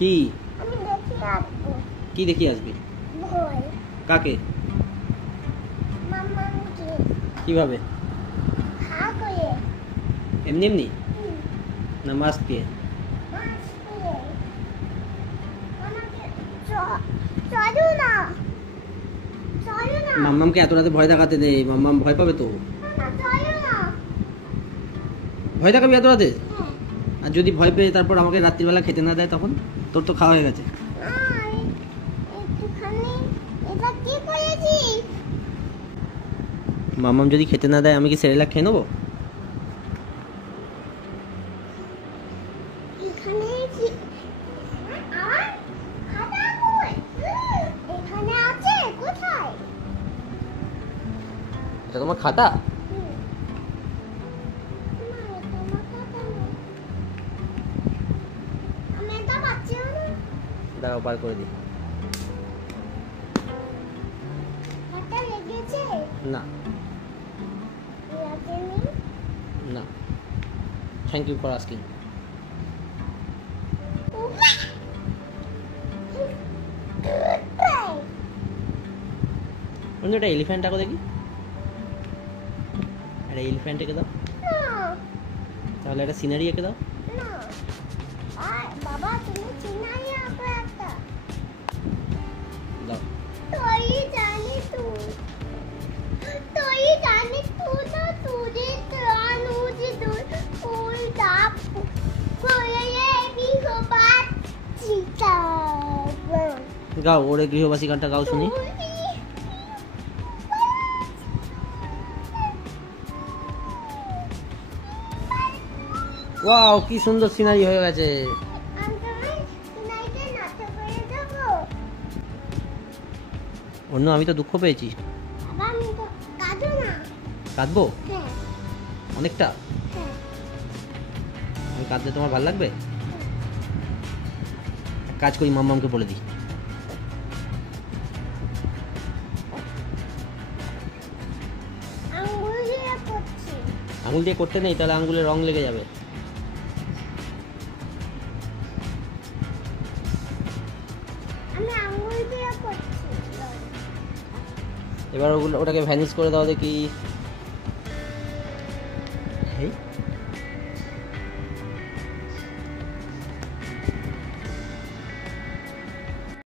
কি আমি দেখি আসবো। কি দেখি আসবি? ভয়। কাকে? মামাকে। কিভাবে? খা করে। এমনি এমনি না মাস্ক দিয়ে? মাছ করে। আমাকে চলো না। চলো না। মাম্মামকে এত রাতে ভয় দেখাতে নেই, মাম্মাম ভয় পাবে তো। না, চলো না। ভয় দেখাবি এত রাতে? হ্যাঁ। আর যদি ভয় পেয়ে তারপর আমাকে রাত্রিবেলা খেতে না দেয় তখন? তোর তো খাওয়া হয়ে গেছে। একটুখানি এটা কি করেছিস? মাম্মাম যদি খেতে না দেয় আমি কি সেরেলাক খেয়ে নেবো? এখানে কি আমার খাতা কই? এখানে আছে কোথায়? এটা তোমার খাতা? না, এটা আমার খাতা না। আমি এটা পাচ্ছি না। দাঁড়াও বার করে দিই। খাতা লেগেছে? না লাগেনি? না, থ্যাংক ইউ ফর আস্কিং। বন্ধু এটা এলিফ্যান্ট আঁকো দেখি। একটা এলিফ্যান্ট এঁকে দাও। তাহলে একটা সিনারি এঁকে দাও। না। আর বাবা তুমি চিনাই আঁকো একটা। দাও। তুই জানিস তুই। তুই জানিস তুই তো তুই জানুজি তুই তুই ডাব করে বি গোপাল চিতা। গাও ওরে গৃহবাসী গানটা গাও শুনি। ওয়াও কি সুন্দর সিনারি হয়ে গেছে। অন্য আমি তো দুঃখ পেয়েছি। কাঁদবো অনেকটা? আমি কাঁদলে তোমার ভালো লাগবে? এক কাজ করি মাম্মামকে বলে দিই। আঙুল দিয়ে করতে নেই, তাহলে আঙুলে রং লেগে যাবে। এবার ওটাকে ভ্যানিশ করে দাও দেখি।